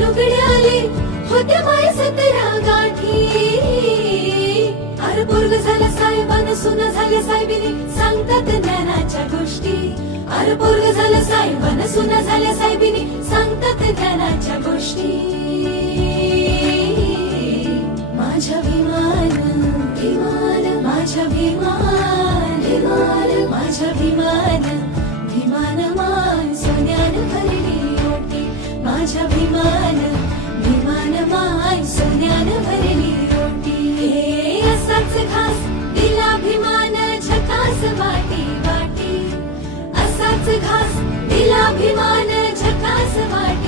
लुगडे आले होते माय 17 गाठी. अरे पोरग झालं साहेबान सुना झाल्या साहेबिनी सांगतात ज्ञानाच्या गोष्टी. अरे पोरग झालं साहेबान सुना झाल्या साहेबिनी सांगतात ज्ञानाच्या गोष्टी. माझ्या भीमान भीमान माझ्या भीमान भीमान माझ्या भीमान भीमान मान सोन्यान भरली ओटी. माझ्या भीमान भीमान मान सोन्यान भरली ओटी. हे असाच घास दिला भीमान झकास वाटी वाटी. असाच घास दिला भीमान झकास वाटी